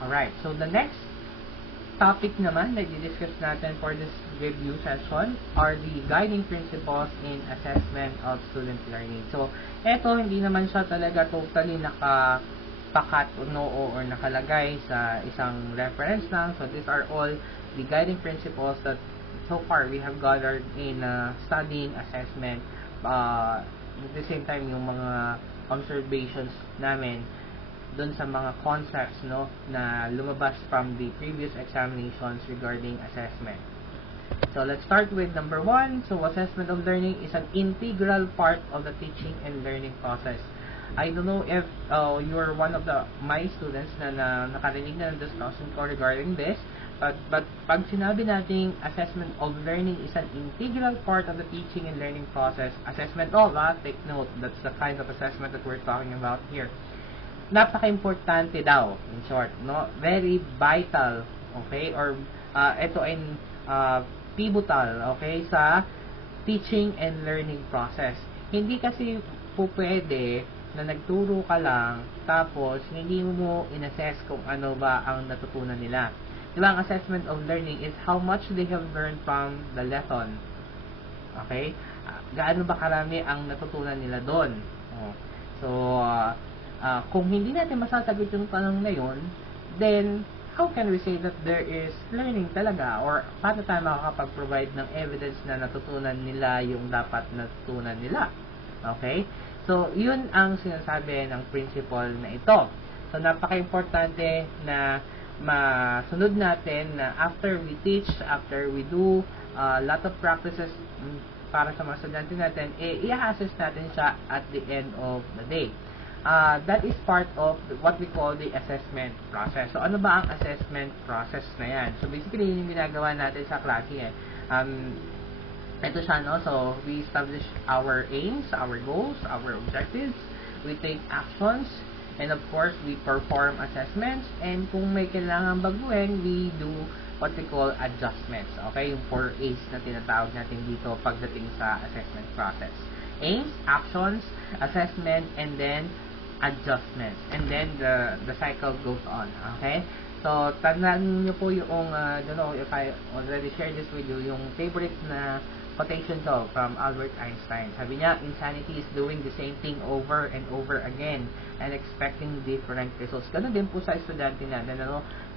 Alright, so the next topic naman na i-discuss natin for this review session are the guiding principles in assessment of student learning. So, eto hindi naman siya talaga totally nakapakat o noo or nakalagay sa isang reference lang. So, these are all the guiding principles that so far we have gathered in studying assessment. At the same time, yung mga observations namin dun sa mga concepts na lumabas from the previous examinations regarding assessment. So let's start with number 1. So assessment of learning is an integral part of the teaching and learning process. I don't know if you're one of my students na nakarinig na ng discussion ko regarding this, but pag sinabi nating assessment of learning is an integral part of the teaching and learning process, assessment of, take note, that's the kind of assessment that we're talking about here. Napaka-importante daw, in short, very vital, okay, or ito ay pivotal, okay, sa teaching and learning process. Hindi kasi po pwede na nagturo ka lang, tapos hindi mo in-assess kung ano ba ang natutunan nila. Diba, ang assessment of learning is how much they have learned from the lesson. Okay? Gaano ba karami ang natutunan nila doon? So, kung hindi natin masasagot yung tanong na yun, then, how can we say that there is learning talaga? Or, paano tayo makakapag-provide ng evidence na natutunan nila yung dapat natutunan nila? Okay? So, yun ang sinasabi ng principle na ito. So, napaka-importante na masunod natin na after we teach, after we do a lot of practices para sa mga estudyante natin, i-assess natin siya at the end of the day. That is part of what we call the assessment process. So, ano ba ang assessment process na yan? So, basically, yun yung ginagawa natin sa klase. Ito siya, So, we establish our aims, our goals, our objectives. We take actions. And, of course, we perform assessments. And, kung may kailangan baguhin, we do what we call adjustments. Okay? Yung 4 A's na tinatawag natin dito pagdating sa assessment process. Aims, actions, assessment, and then adjustments, and then the cycle goes on. Okay, so tandaan niyo po yung I don't know if I already shared this with you, yung favorite na quotation ko from Albert Einstein. Sabi niya, insanity is doing the same thing over and over again and expecting different results. Ganun din po sa estudyante natin.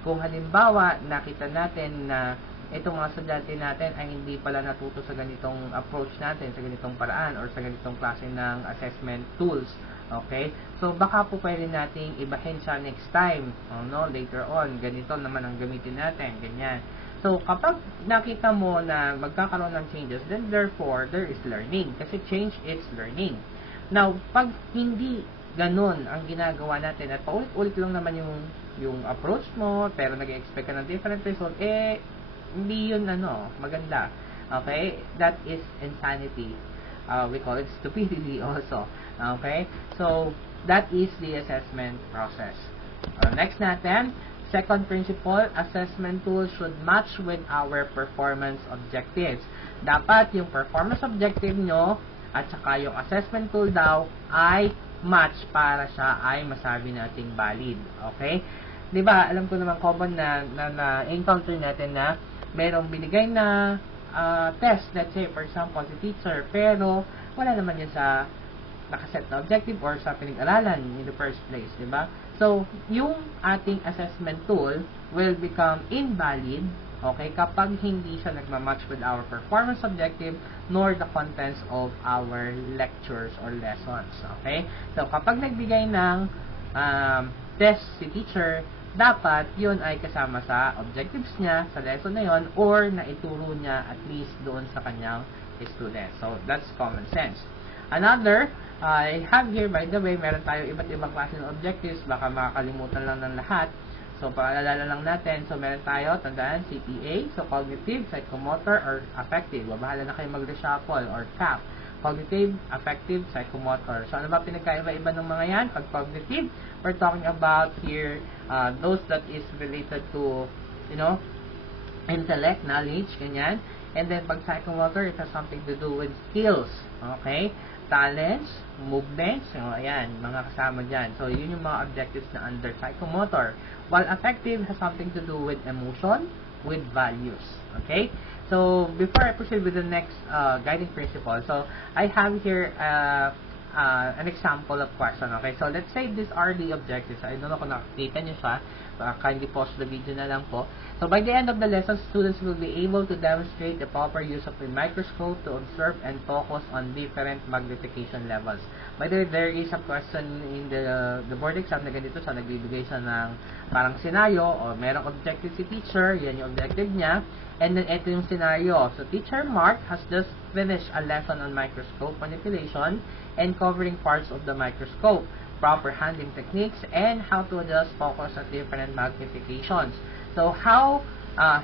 Kung halimbawa nakita natin na itong mga estudyante natin ay hindi pala natuto sa ganitong approach natin, sa ganitong paraan, or sa ganitong klase ng assessment tools. Okay? So, baka po pwede nating ibahin siya next time. Later on, ganito naman ang gamitin natin. Ganyan. So, kapag nakita mo na magkakaroon ng changes, then therefore, there is learning. Kasi change is learning. Now, pag hindi ganun ang ginagawa natin at paulit-ulit lang naman yung approach mo, pero nag-expect ka ng different result, hindi yun maganda. Okay? That is insanity. We call it stupidity also. Okay? So, that is the assessment process. Next natin, second principle, assessment tools should match with our performance objectives. Dapat yung performance objective nyo at saka yung assessment tool daw ay match para siya ay masabi nating valid. Okay? Diba, alam ko naman common na encounter natin na merong binigay na test, let's say, for example, si teacher, pero wala naman yan sa nakaset na objective or sa pinag-aralan in the first place, diba? So, yung ating assessment tool will become invalid, okay, kapag hindi siya nagmamatch with our performance objective nor the contents of our lectures or lessons, okay? So, kapag nagbigay ng test si teacher, dapat yun ay kasama sa objectives niya, sa lesson na yun, or naituro niya at least doon sa kanyang student. So, that's common sense. Another, I have here, by the way, meron tayo iba't ibang klase ng objectives, baka makakalimutan lang ng lahat. So, paalala lang natin. So, meron tayo, tandaan, CPA, so cognitive, psychomotor, or affective. Bahala na kayo mag-reshuffle or CAP. Cognitive, affective, psychomotor. So, ano ba pinagkaiba-iba ng mga yan? Pag cognitive, we're talking about here those that is related to, intellect, knowledge, ganyan. And then, pag psychomotor, it has something to do with skills. Okay? talents, movements, so, ayan, mga kasama dyan. So, yun yung mga objectives na under psychomotor. While affective has something to do with emotion, with values. Okay? So, before I proceed with the next guiding principle, so, I have here an example of question. Okay? So, let's say these are the objectives. I don't know kung nakikita nyo siya. Kindly pause the video na lang po. So, by the end of the lesson, students will be able to demonstrate the proper use of a microscope to observe and focus on different magnification levels. By the way, there is a question in the board exam na ganito siya, nagbibigay siya ng parang scenario, o merong objective si teacher, yan yung objective niya, and then ito yung scenario. So, Teacher Mark has just finished a lesson on microscope manipulation and covering parts of the microscope, proper handling techniques, and how to adjust focus at different magnifications. So, how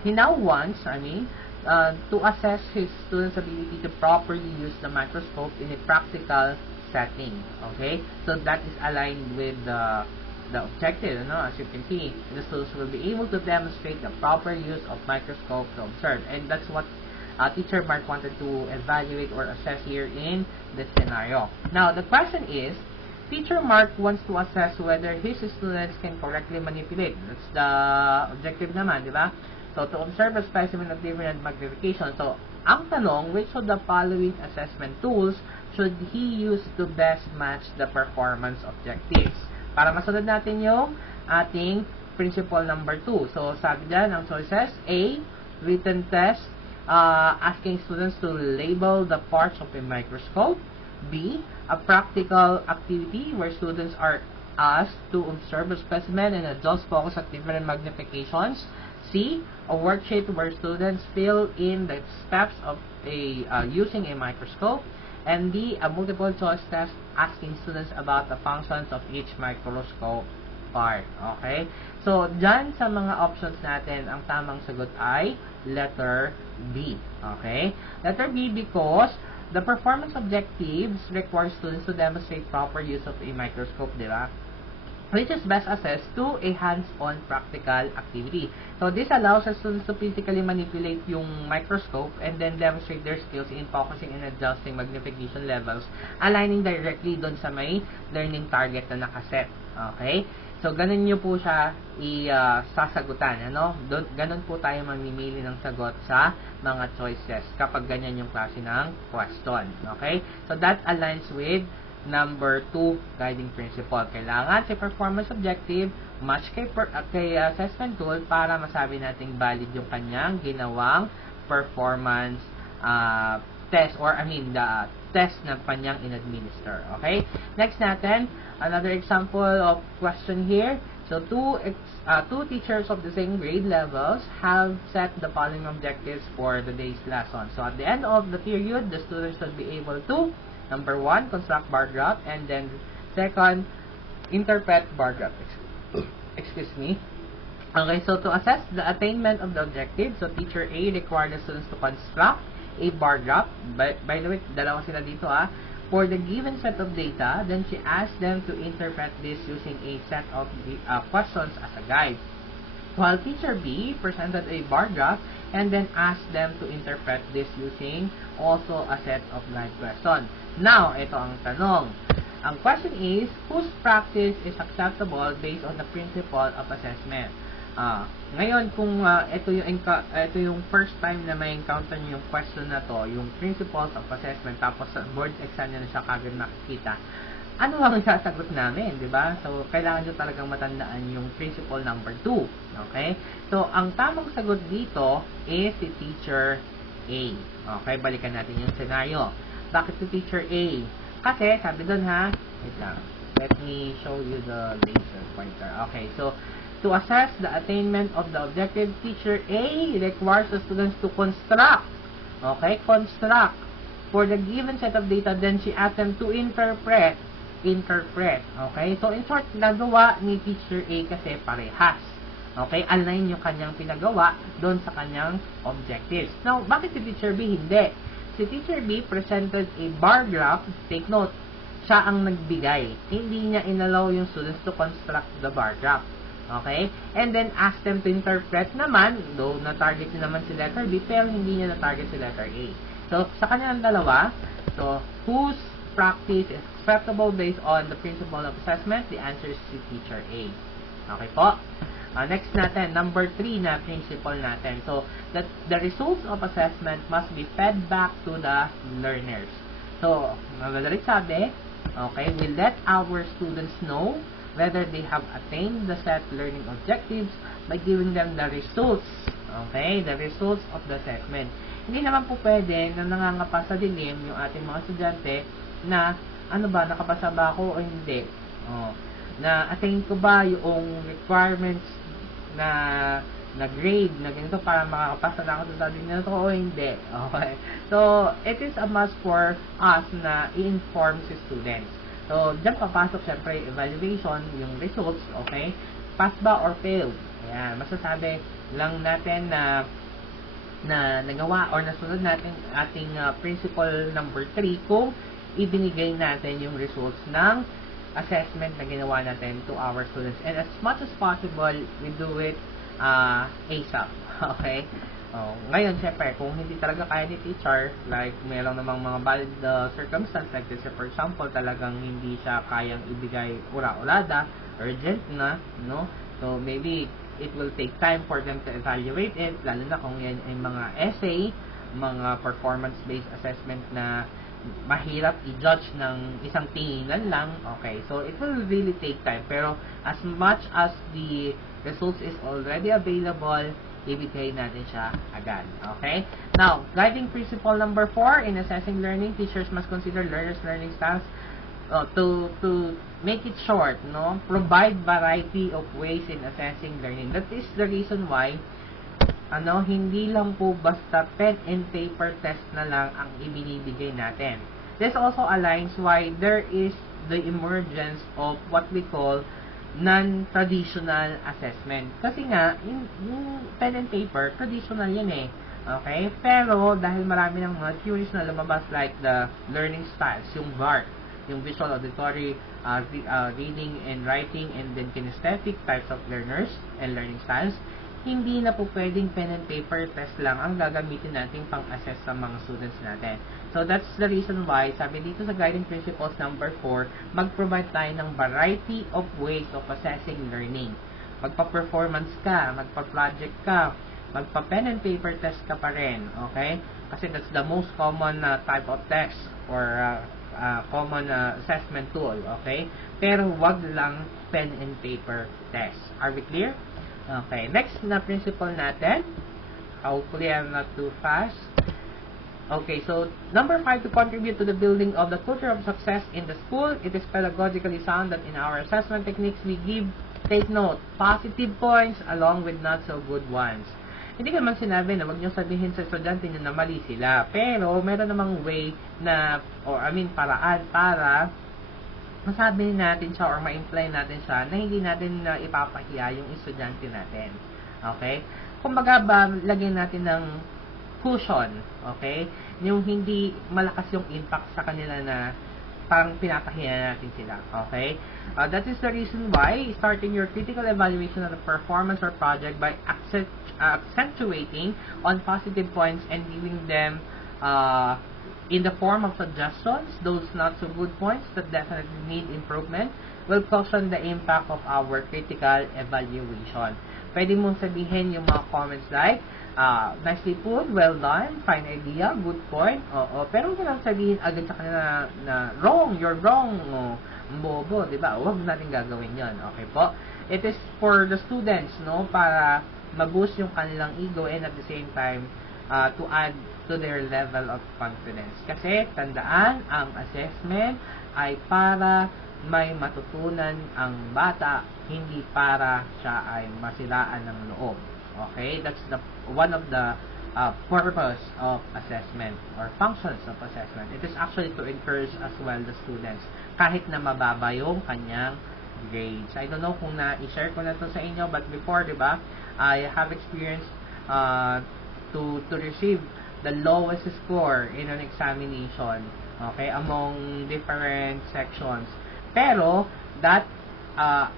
he now wants, to assess his students' ability to properly use the microscope in a practical setting. Okay? So, that is aligned with the objective. As you can see, the students will be able to demonstrate the proper use of microscope to observe. And that's what Teacher Mark wanted to evaluate or assess here in this scenario. Now, the question is, Teacher Mark wants to assess whether his students can correctly manipulate. That's the objective naman, di ba? So, to observe a specimen of different magnification. So, ang tanong, which of the following assessment tools should he use to best match the performance objectives? Para masunod natin yung ating principle number 2. So, sabi dyan, ang choices, A, written test, asking students to label the parts of a microscope. B, a practical activity where students are asked to observe a specimen and adjust focus at different magnifications. C, a worksheet where students fill in the steps of using a microscope. And D, a multiple choice test asking students about the functions of each microscope part. Okay? So, dyan sa mga options natin, ang tamang sagot ay letter B. Okay? Letter B because the performance objectives require students to demonstrate proper use of a microscope, di ba? Which is best assessed to a hands-on practical activity. So, this allows the students to physically manipulate yung microscope and then demonstrate their skills in focusing and adjusting magnification levels, aligning directly doon sa may learning target na nakaset. Okay? So, ganun nyo po siya sasagutan. Ganun po tayo mamimili ng sagot sa mga choices kapag ganyan yung klase ng question. Okay? So, that aligns with number 2 guiding principle. Kailangan sa performance objective, match kay assessment tool para masabi nating valid yung kanyang ginawang performance test or the test na kanyang in-administer. Okay? Next natin, another example of question here. So, two teachers of the same grade levels have set the following objectives for the day's lesson. So, at the end of the period, the students should be able to, number 1, construct bar graph, and then second, interpret bar graph. Excuse me. Okay, so to assess the attainment of the objective, so teacher A required the students to construct a bar graph. By the way, dalawa sila dito for the given set of data, then she asked them to interpret this using a set of questions as a guide. While teacher B presented a bar graph and then asked them to interpret this using also a set of guide questions. Now, ito ang tanong. Ang question is, whose practice is acceptable based on the principle of assessment? Ngayon, kung ito yung first time na may encounter niyo yung question na to, yung principles of assessment, tapos sa board exam niya na siya kagad nakikita, ano ang sasagot namin, di ba? So, kailangan nyo talagang matandaan yung principle number 2. Okay? So, ang tamang sagot dito is si teacher A. Okay, balikan natin yung scenario. Bakit si teacher A? Kasi, sabi doon wait lang. Let me show you the laser pointer. Okay, so, to assess the attainment of the objective, teacher A requires the students to construct. Okay, construct. For the given set of data, then she asks them to interpret. Okay, so in short, nagawa ni teacher A kasi parehas. Okay, align yung kanyang pinagawa doon sa kanyang objectives. Now, bakit si teacher B hindi? Si teacher B presented a bar graph. Take note, siya ang nagbigay. Hindi niya inallow yung students to construct the bar graph. Okay? And then, ask them to interpret naman, though na-target niya naman si letter B, pero hindi niya na-target si letter A. So, sa kanyang dalawa, so, whose practice is acceptable based on the principle of assessment? The answer is si Teacher A. Okay po? Next natin, number 3 na principle natin. So, that the results of assessment must be fed back to the learners. So, madalit sabi, okay, we let our students know whether they have attained the set learning objectives by giving them the results. Okay, the results of the assessment. Hindi naman po pwede na nangangapa sa dilim yung ating mga estudyante na ano ba, nakapasa ba ako o hindi? Na attain ko ba yung requirements na grade na ganito para makakapasa na ako sa study na ito o hindi? Okay. So, it is a must for us na i-inform si students. So, dyan papasok syempre evaluation, yung results, okay? Pass ba or fail? Ayan, masasabi lang natin na nagawa or nasunod natin ating principle number 3 kung ibinigay natin yung results ng assessment na ginawa natin to our students. And as much as possible, we do it ASAP. Okay? Ngayon, syempre, kung hindi talaga kaya ni teacher, like, mayroong namang mga valid circumstance, like this, for example, talagang hindi siya kayang ibigay ura-urada, urgent na, no? So, maybe, it will take time for them to evaluate it, lalo na kung yan ay mga essay, mga performance-based assessment na mahirap i-judge ng isang tinginan lang, okay? So, it will really take time. Pero, as much as the results is already available, ibigay natin siya agad. Okay? Now, guiding principle number 4, in assessing learning, teachers must consider learners' learning styles to make it short, no? Provide variety of ways in assessing learning. That is the reason why hindi lang po basta pen and paper test na lang ang ibinibigay natin. This also aligns why there is the emergence of what we call non-traditional assessment. Kasi nga, yung pen and paper, traditional yan eh. Okay? Pero, dahil marami ng mga theories na lumabas like the learning styles, yung VART, yung visual, auditory, reading and writing, and then kinesthetic types of learners and learning styles, hindi na po pwedeng pen and paper test lang ang gagamitin natin pang-assess sa mga students natin. So, that's the reason why, sabi dito sa guiding principles number 4, mag-provide tayo ng variety of ways of assessing learning. Magpa-performance ka, magpa-project ka, magpa-pen and paper test ka pa rin, okay? Kasi that's the most common type of test or common assessment tool, okay? Pero wag lang pen and paper test. Are we clear? Okay, next na principle natin. Hopefully, I'm not too fast. Okay, so number 5, to contribute to the building of the culture of success in the school, it is pedagogically sound that in our assessment techniques, we take note, positive points along with not so good ones. Hindi naman sinabi na wag nyo sabihin sa estudyante nyo na mali sila. Pero, meron namang way na, paraan para masabi natin siya or ma-imply natin siya na hindi natin ipapahiya yung estudyante natin. Okay? Kumbaga ba, lagyan natin ng cushion. Okay? Yung hindi malakas yung impact sa kanila na parang pinapahiya natin sila. Okay? That is the reason why starting your critical evaluation of the performance or project by accentuating on positive points and giving them in the form of suggestions, those not so good points that definitely need improvement, will caution the impact of our critical evaluation. Pwede mong sabihin yung mga comments like, nicely put, well done, fine idea, good point, pero huwag lang sabihin agad sa kanila na wrong, you're wrong, bobo, diba? Huwag natin gagawin yon. Okay po? It is for the students, no, para ma-boost yung kanilang ego and at the same time, to add to their level of confidence. Kasi, tandaan, ang assessment ay para may matutunan ang bata, hindi para siya ay masiraan ng loob. Okay? That's one of the purpose of assessment or functions of assessment. It is actually to encourage as well the students kahit na mababa yung kanyang grades. I don't know kung na-share ko na to sa inyo, but before, diba, I have experienced to receive the lowest score in an examination, okay, among different sections. Pero, that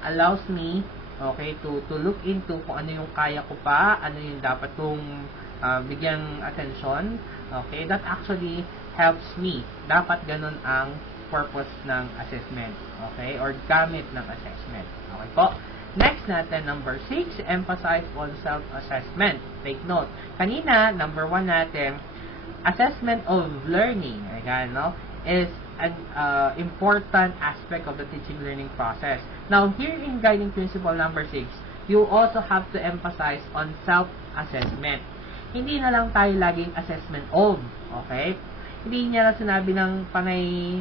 allows me, okay, to look into kung ano yung kaya ko pa, ano yung dapat kong bigyang atensyon, okay, that actually helps me. Dapat ganun ang purpose ng assessment. Okay? Or gamit ng assessment. Okay po? Next natin, number 6, emphasize on self-assessment. Take note. Kanina, number 1 natin, assessment of learning, ayan, no, is an important aspect of the teaching learning process. Now, here in guiding principle number 6, you also have to emphasize on self-assessment. Hindi na lang tayo laging assessment of, okay? Hindi niya lang sinabi ng panay,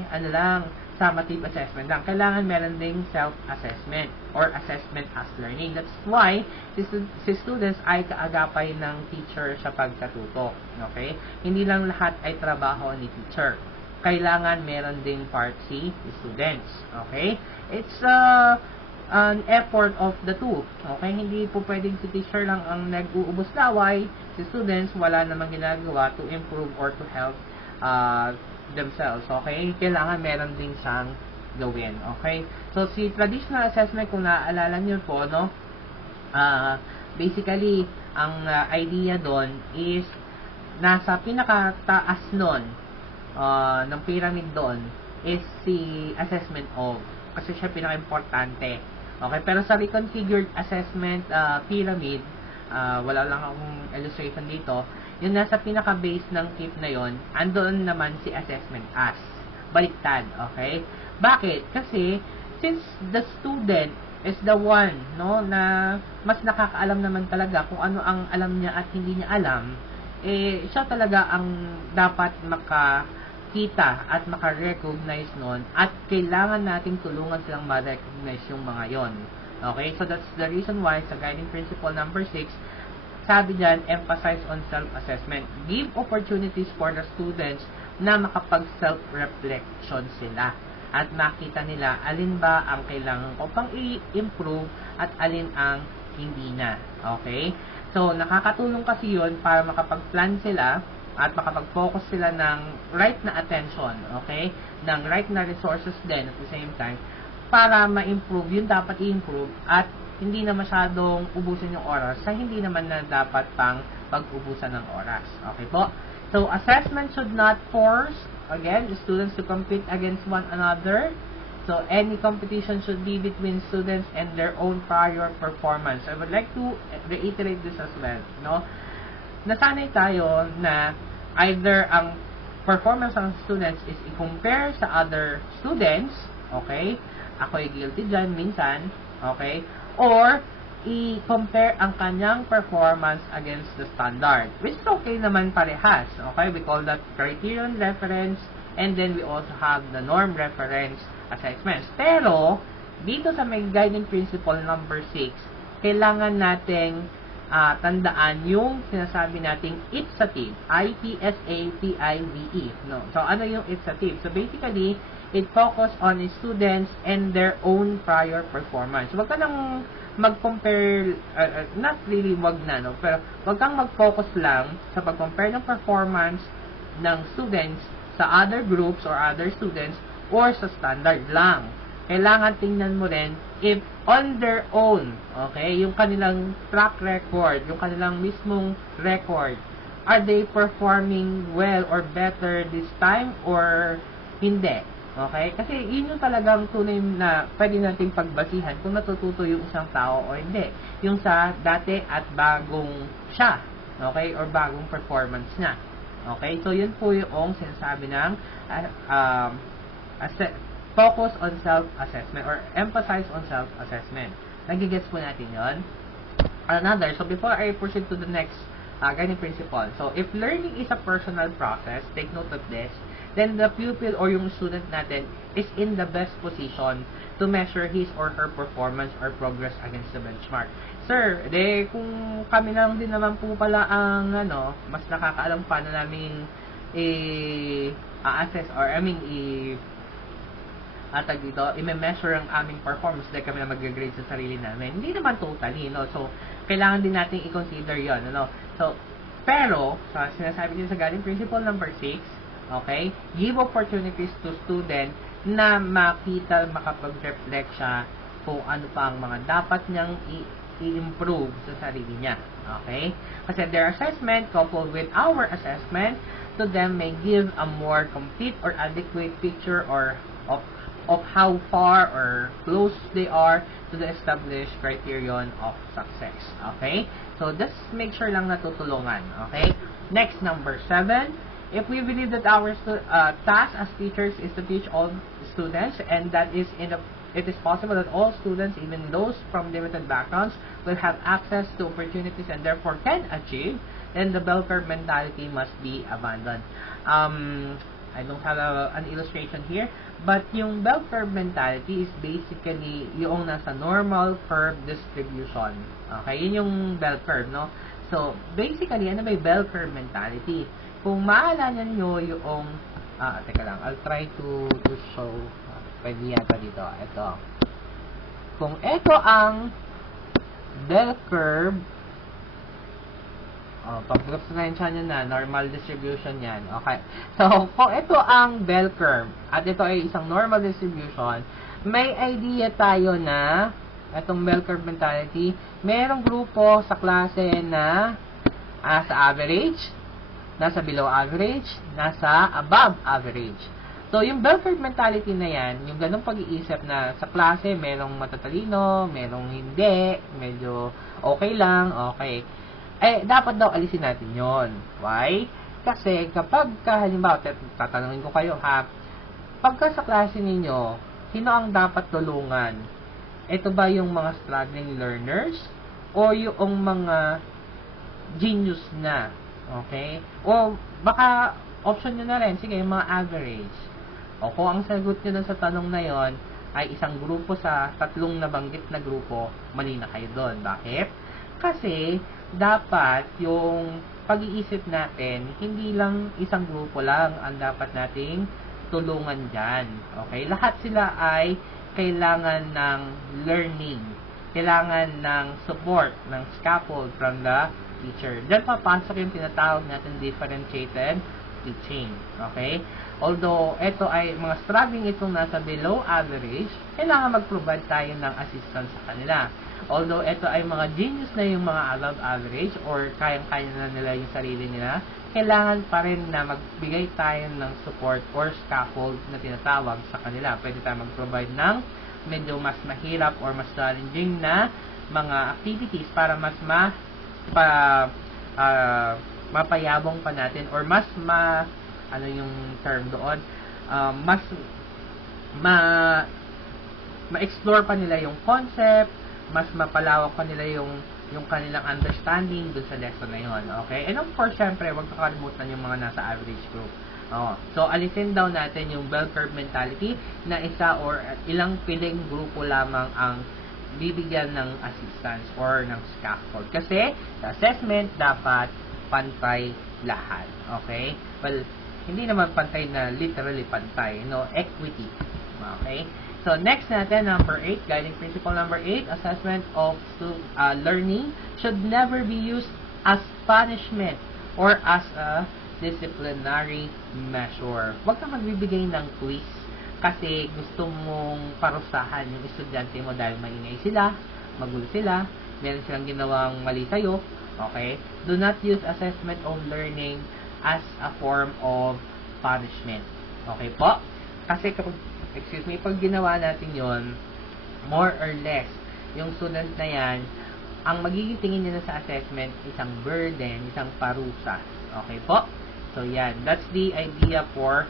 summative assessment lang. Kailangan meron ding self-assessment or assessment as learning. That's why si students ay kaagapay ng teacher sa pagkatuto. Okay? Hindi lang lahat ay trabaho ni teacher. Kailangan meron ding part si students. Okay? It's an effort of the two. Okay? Hindi po pwedeng si teacher lang ang nag-uubos laway. Si students wala namang ginagawa to improve or to help themselves, okay? Kailangan meron din siyang gawin, okay? So, si traditional assessment, kung naaalala niyo po, no? Basically, ang idea doon is nasa pinakataas nun ng pyramid doon is si assessment of, kasi siya pinaka-importante. Okay? Pero sa reconfigured assessment pyramid, wala lang akong illustration dito, yung nasa pinaka-base ng tip na yon, andoon naman si assessment as. Baliktad, okay? Bakit? Kasi, since the student is the one, no, na mas nakakaalam naman talaga kung ano ang alam niya at hindi niya alam, siya talaga ang dapat makakita at makarecognize nun, at kailangan nating tulungan silang ma-recognize yung mga yon. Okay? So, that's the reason why sa guiding principle number 6, sabi dyan, emphasize on self-assessment. Give opportunities for the students na makapag-self-reflection sila. At makita nila alin ba ang kailangan ko pang i-improve at alin ang hindi na. Okay? So, nakakatulong kasi yun para makapag-plan sila at makapag-focus sila ng right na attention. Okay? Ng right na resources din at the same time para ma-improve yung dapat i-improve at hindi na masyadong ubusin yung oras sa hindi naman na dapat pang pag-ubusan ng oras. Okay po? So, assessment should not force, again, the students to compete against one another. So, any competition should be between students and their own prior performance. I would like to reiterate this as well. No? Nasanay tayo na either ang performance ng students is i-compare sa other students, okay? Ako ay guilty dyan minsan, okay? Or i-compare ang kanyang performance against the standard, which is okay naman parehas. Okay, we call that criterion reference, and then we also have the norm reference assessments. Pero dito sa may guiding principle number 6, kailangan nating tandaan yung sinasabi nating itsative, I-T-S-A-T-I-V-E. No? So, ano yung itsative? So, basically, it focus on students and their own prior performance. Huwag ka nang mag-compare, not really wag na, no? Pero huwag kang mag-focus lang sa pag-compare ng performance ng students sa other groups or other students or sa standard lang. Kailangan tingnan mo rin if on their own, okay, yung kanilang track record, yung kanilang mismong record, are they performing well or better this time or hindi? Okay? Kasi yun yung talagang tunay na pwede nating pagbasihan kung natututo yung isang tao o hindi. Yung sa dati at bagong siya. Okay? Or bagong performance niya. Okay? So, yun po yung sinasabi ng focus on self-assessment or emphasize on self-assessment. Nagigets po natin yun? Another, so before I proceed to the next guiding principle. So, if learning is a personal process, take note of this, then the pupil or yung student natin is in the best position to measure his or her performance or progress against the benchmark. Sir, kung kami lang din naman po pala ang mas nakakaalam paano namin i-assess or i-measure ang aming performance dahil kami na mag-grade sa sarili namin. Hindi naman totally, no? So, kailangan din natin i-consider yon, So, pero, sinasabi din sa guiding principle number 6, okay? Give opportunities to student na makita, makapag-reflect siya kung ano pa ang mga dapat niyang i-improve sa sarili niya. Okay? Kasi their assessment coupled with our assessment to them may give a more complete or adequate picture or of how far or close they are to the established criterion of success. Okay? So, just make sure lang natutulungan. Okay? Next, number 7. If we believe that our task as teachers is to teach all students, and that is it is possible that all students, even those from limited backgrounds, will have access to opportunities and therefore can achieve, then the bell curve mentality must be abandoned. I don't have an illustration here, but yung bell curve mentality is basically yung nasa normal curve distribution. Okay, yun yung bell curve, no? So, basically, ano ba yung bell curve mentality? Kung maalala nyo yung, teka lang, I'll try to show, pwede yata dito, ito. Kung ito ang bell curve, pag gusto na yun na, normal distribution yan. Okay. So, kung ito ang bell curve, at ito ay isang normal distribution, may idea tayo na, itong bell curve mentality, merong grupo sa klase na sa average, nasa below average, nasa above average. So, yung bell curve mentality na yan, yung ganong pag-iisip na sa klase, merong matatalino, merong hindi, medyo okay lang, okay. Dapat daw alisin natin yon. Why? Kasi kapag, halimbawa, tatanungin ko kayo ha, pagka sa klase ninyo, sino ang dapat tulungan? Ito ba yung mga struggling learners? O yung mga genius na? Okay? O baka option nyo na rin, sige, yung mga average. O kung ang sagot nyo sa tanong na yon ay isang grupo sa tatlong nabanggit na grupo, mali na kayo doon. Bakit? Kasi dapat yung pag-iisip natin, hindi lang isang grupo lang ang dapat nating tulungan dyan. Okay? Lahat sila ay kailangan ng learning. Kailangan ng support, ng scaffold from the teacher. Diyan papasok yung tinatawag natin differentiated teaching. Okay? Although, ito ay mga struggling itong nasa below average, kailangan mag-provide tayo ng assistance sa kanila. Although, ito ay mga genius na yung mga above average or kayang-kaya na nila yung sarili nila, kailangan pa rin na magbigay tayo ng support or scaffold na tinatawag sa kanila. Pwede tayo mag-provide ng medyo mas mahirap or mas challenging na mga activities para mas mapayabong pa natin or mas ano yung term doon, mas ma-explore pa nila yung concept, mas mapalawak pa nila yung kanilang understanding dun sa lesson na yun. Okay? And of course, syempre, huwag kakalimutan yung mga nasa average group. So, alisin daw natin yung bell curve mentality na isa or ilang piling grupo lamang ang bibigyan ng assistance or ng scaffold. Kasi, sa assessment, dapat pantay lahat. Okay? Well, hindi naman pantay na literally pantay. No? Equity. Okay? So, next natin, number 8, guiding principle number 8, assessment of learning should never be used as punishment or as a disciplinary measure. Huwag ka magbibigay ng quiz kasi gusto mong parusahan yung estudyante mo dahil maingay sila, magulo sila, meron silang ginawang mali sa'yo. Okay? Do not use assessment of learning as a form of punishment. Okay po? Kasi kapag pag ginawa natin yon, more or less, yung student na yan, ang magiging tingin nila sa assessment, isang burden, isang parusa. Okay po? So, yan. That's the idea for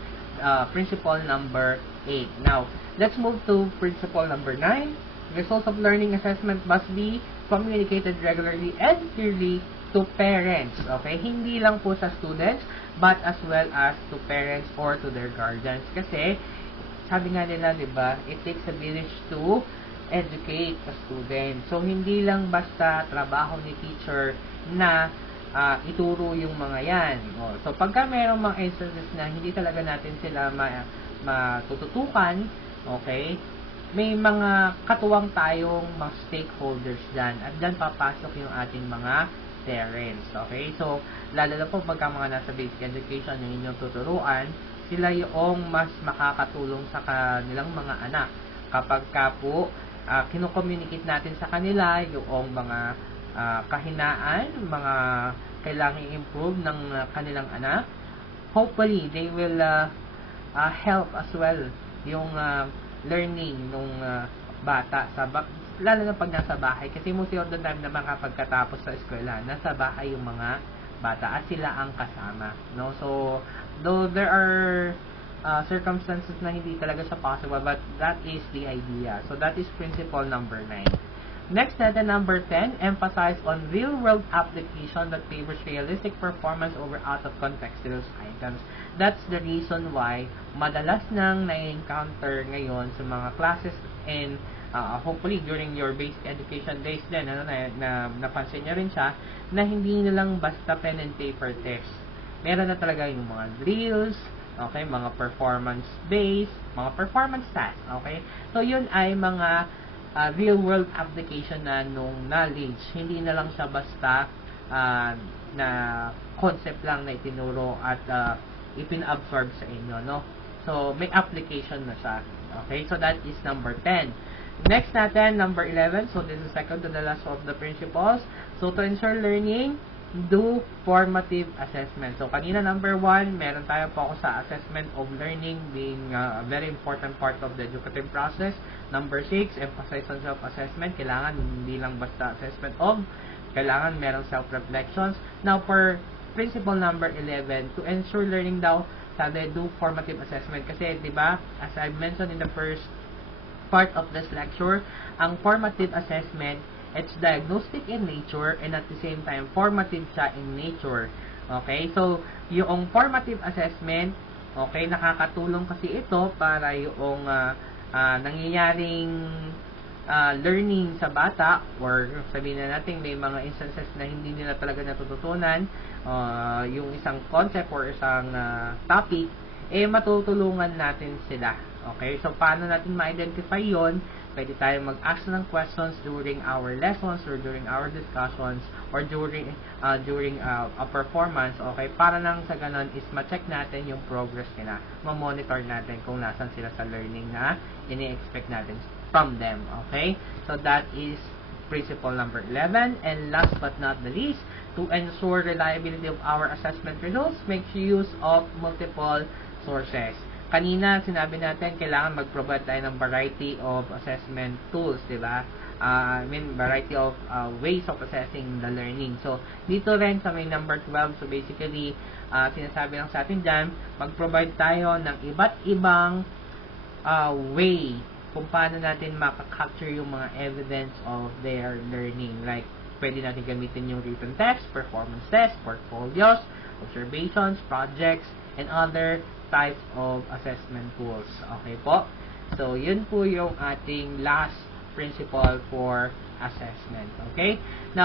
principle number 8. Now, let's move to principle number 9. Results of learning assessment must be communicated regularly and clearly to parents. Okay? Hindi lang po sa students, but as well as to parents or to their guardians. Kasi, sabi nga nila, di ba, it takes a village to educate a student. So, hindi lang basta trabaho ni teacher na ituro yung mga yan. So, pagka mayroong mga instances na hindi talaga natin sila matututukan, okay, may mga katuwang tayong mga stakeholders dyan. At dyan papasok yung ating mga parents. Okay? So, lalo na po pagka mga nasa basic education yung inyong tuturuan, sila yung mas makakatulong sa kanilang mga anak. Kapag ka po, kino-communicate natin sa kanila yung mga kahinaan, mga kailangang i-improve ng kanilang anak, hopefully, they will help as well yung learning nung bata lalo na pag nasa bahay, kasi most of the time naman kapag katapos sa eskwela, nasa bahay yung mga bata at sila ang kasama, no? So though there are circumstances na hindi talaga siya possible, but that is the idea. So that is principle number 9. Next natin, number 10, emphasize on real-world application that favors realistic performance over out-of-context items. That's the reason why madalas nang na-encounter ngayon sa mga classes and hopefully during your basic education days din, napansin nyo rin siya, na hindi na lang basta pen and paper test. Meron na talaga yung mga drills, okay, mga performance-based, mga performance tasks, okay? So, yun ay mga real-world application na nung knowledge. Hindi na lang siya basta na concept lang na itinuro at ipin-absorb sa inyo, no? So, may application na siya. Okay? So, that is number 10. Next natin, number 11. So, this is second to the last of the principles. So, to ensure learning, do formative assessment. So, kanina number 1, meron tayo focus sa assessment of learning being a very important part of the educative process. Number 6, emphasize on self-assessment. Kailangan hindi lang basta assessment of, kailangan merong self-reflections. Now, for principle number 11, to ensure learning daw, sabi, do formative assessment. Kasi, di ba, as I mentioned in the first part of this lecture, ang formative assessment, it's diagnostic in nature and at the same time, formative siya in nature. Okay? So, yung formative assessment, okay, nakakatulong kasi ito para yung nangyayaring learning sa bata, or sabihin na natin may mga instances na hindi nila talaga natututunan yung isang concept or isang topic, matutulungan natin sila. Okay? So, paano natin ma-identify yon? Pwede tayong mag-ask ng questions during our lessons or during our discussions or during a performance, okay? Para lang sa ganun is ma-check natin yung progress nila. Ma-monitor natin kung nasan sila sa learning na ini-expect natin from them, okay? So that is principle number 11. And last but not the least, to ensure reliability of our assessment results, make use of multiple sources. Kanina, sinabi natin, kailangan mag-provide tayo ng variety of assessment tools, di ba? Variety of ways of assessing the learning. So, dito rin sa may number 12, so basically, sinasabi lang sa atin dyan, mag-provide tayo ng iba't ibang way kung paano natin makaka-capture yung mga evidence of their learning. Like, pwede natin gamitin yung written text, performance tests, portfolios, observations, projects, and other types of assessment tools. Okay po? So, yun po yung ating last principle for assessment. Okay? Now,